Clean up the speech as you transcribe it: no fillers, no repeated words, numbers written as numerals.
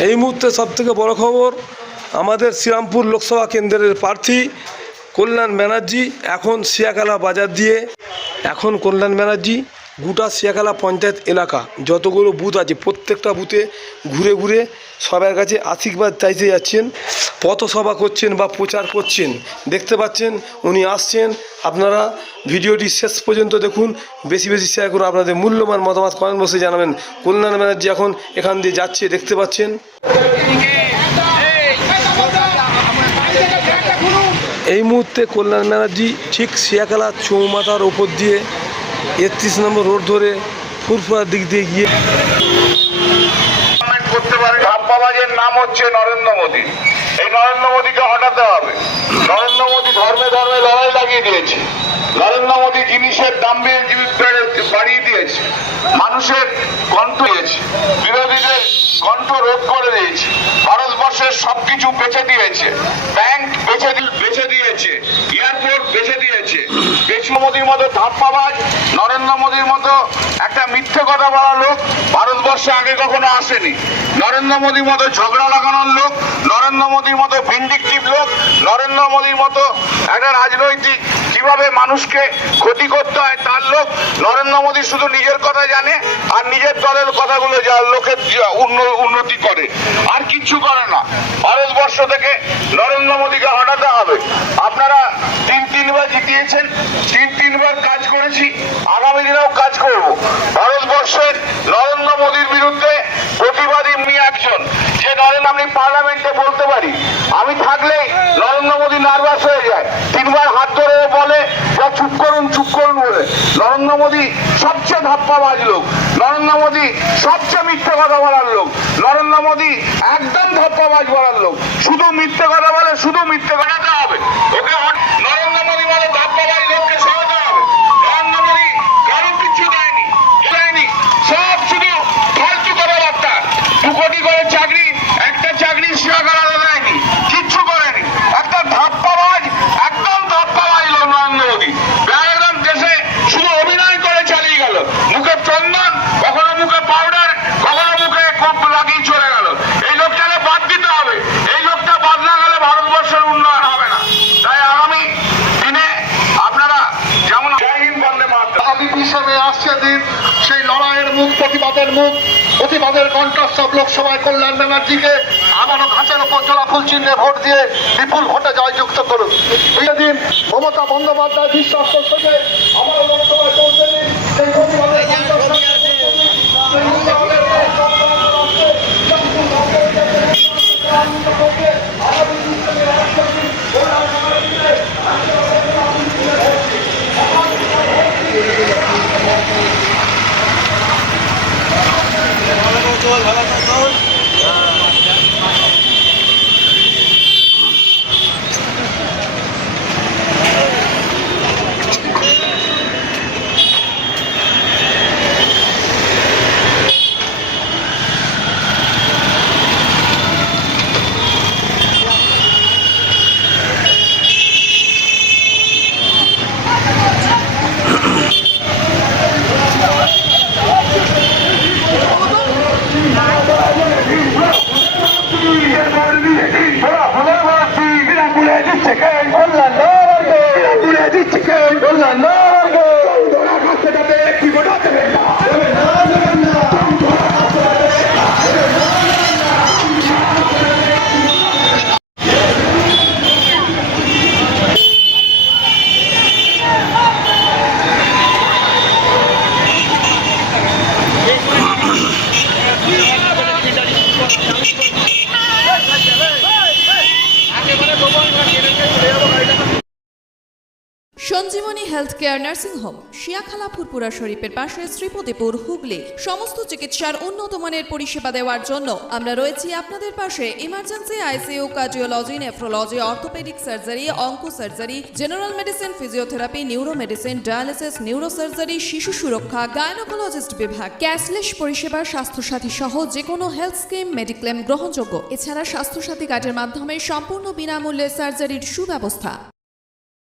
এই মুহূর্তে সবথেকে বড় খবর, আমাদের শ্রীরামপুর লোকসভা কেন্দ্রের প্রার্থী কল্যাণ ব্যানার্জি এখন শিয়াখালা বাজার দিয়ে কল্যাণ ব্যানার্জি গোটা শিয়াখালা পঞ্চায়েত এলাকা যতগুলো বুথ আছে প্রত্যেকটা বুথে ঘুরে ঘুরে সবার কাছে আশীর্বাদ চাইতে যাচ্ছেন, পথসভা করছেন বা প্রচার করছেন। দেখতে পাচ্ছেন উনি আসছেন। আপনারা ভিডিওটি শেষ পর্যন্ত দেখুন, বেশি বেশি শেয়ার করুন, আপনাদের মূল্যবান মতামত কমেন্ট বক্সে জানাবেন। কল্যাণ ব্যানার্জি এখন এখান দিয়ে যাচ্ছে, দেখতে পাচ্ছেন। এই মুহূর্তে কল্যাণ ব্যানার্জি ঠিক শিয়াখালা চৌমাথার ওপর দিয়ে ৩১ নম্বর রোড ধরে ফুরফুরার দিক দিয়ে গিয়ে করতে পারে। ধাপ্পাবাজের নাম হচ্ছে নরেন্দ্র মোদী। এই নরেন্দ্র মোদীকে হটাতে হবে। নরেন্দ্র মোদী ধর্মে ধর্মে লড়াই লাগিয়ে দিয়েছে। নরেন্দ্র মোদী জিনিসের দাম বাড়িয়ে দিয়েছে, মানুষের কণ্ঠ দিয়েছে, বিরোধীদের কণ্ঠ রোধ করে দিয়েছে, ভারতবর্ষের সবকিছু বেঁচে দিয়েছে, ব্যাংক বেঁচে দিয়েছে, এয়ারপোর্ট বেঁচে দিয়েছে। মোদীর মতো ধাপ্পাবাজ, নরেন্দ্র মোদীর মতো একটা মিথ্যে কথা বলা লোক ভারতবর্ষে আগে কখনো আসেনি। নরেন্দ্র মোদীর মতো ঝগড়া লাগানোর লোক, নরেন্দ্র মোদীর মতো ভিন্ডিকটিভ লোক, নরেন্দ্র মোদীর মতো একটা রাজনৈতিক কিভাবে মানুষকে ক্ষতি করতে হয় তার লোক। নরেন্দ্র মোদী শুধু নিজের কথা জানে আর নিজের দলের কথাগুলো যা লোকের উন্নতি করে, আর কিচ্ছু করে না। ভারতবর্ষ থেকে নরেন্দ্র মোদীকে হটাতে হবে। আপনারা তিনবার জিতিয়েছেন, তিনবার কাজ করেছি, আগামী দিনেও কাজ করব। ভারতবর্ষের নরেন্দ্র মোদীর বিরুদ্ধে প্রতিবাদী একজন, যে নরেন্দ্র আমি পার্লামেন্টে বলতে পারি, আমি থাকলেই নরেন্দ্র মোদী নার্ভাস হয়ে যায়, তিনবার হাত ধরে বলে চুপ করুন বলে। নরেন্দ্র মোদী সবচেয়ে ধাপ্পাবাজ লোক, নরেন্দ্র মোদী সবচেয়ে মিথ্যে কথা বলার লোক, নরেন্দ্র মোদী একদম ধাপ্পাবাজ বলার লোক, শুধু মিথ্যে কথা বলে, শুধু মিথ্যে কথাতে হবে ওকে। নরেন্দ্র মোদী মানে ধাপ্পাবাজ লোককে সরাতে হবে। নরেন্দ্র মোদী কারো কিছু দেয়নি, সব শুধু ফালতু কথাবার্তা। 2 কোটি করে চাকরি, একটা চাকরি শিয়াখালাতে দেয়নি, কিচ্ছু করেনি। একটা ধাপ্পাবাজ, একদম ধাপ্পাবাজ লোক নরেন্দ্র মোদী। একদম দেশে শুধু অভিনয় করে চালিয়ে গেল, মুখে চন্দন, কখনো মুখে পাউডার, কখনো মুখে কোপ লাগিয়ে চলে গেল। এই লোকটাকে বাদ দিতে হবে। এই লোকটা বাদ না গেলে ভারতবর্ষের উন্নয়ন হবে না। তাই আগামী দিনে আপনারা যেমন জয় হিন্দ বন্দে মাতরম হিসেবে আসছে দিন, সেই লড়াইয়ের মুখ, প্রতিবাদের কণ্ঠস্বর লোকসভায় কল্যাণ ব্যানার্জিকে আবারও ঘাটের ওপর জোড়া ফুল চিহ্নে ভোট দিয়ে বিপুল ভোটে জয়যুক্ত করুন। এই দিন মমতা বন্দ্যোপাধ্যায় বিশ্বাস থেকে আবারও লোকসভায় পৌঁছে দিন, সেই প্রতিবাদের Sanjeevani health care nursing home, Shiakhala Furfura শরীফের পাশে, শ্রীপতিপুর, হুগলি। সমস্ত চিকিৎসার উন্নত মানের পরিষেবা দেওয়ার জন্য আমরা রয়েছি আপনাদের পাশে। Emergency, ICU, cardiology, nephrology, orthopaedic surgery, onco surgery, general medicine, physiotherapy, neuro medicine, dialysis, neuro surgery, শিশু সুরক্ষা, গাইনোকোলজিস্ট বিভাগ, ক্যাশলেস পরিষেবা, স্বাস্থ্যসাথী সহ যে কোনো হেলথ স্কিম, মেডিক্লেম গ্রহণযোগ্য। এছাড়া স্বাস্থ্যসাথী কার্ডের মাধ্যমে সম্পূর্ণ বিনামূল্যে সার্জারির সুব্যবস্থা।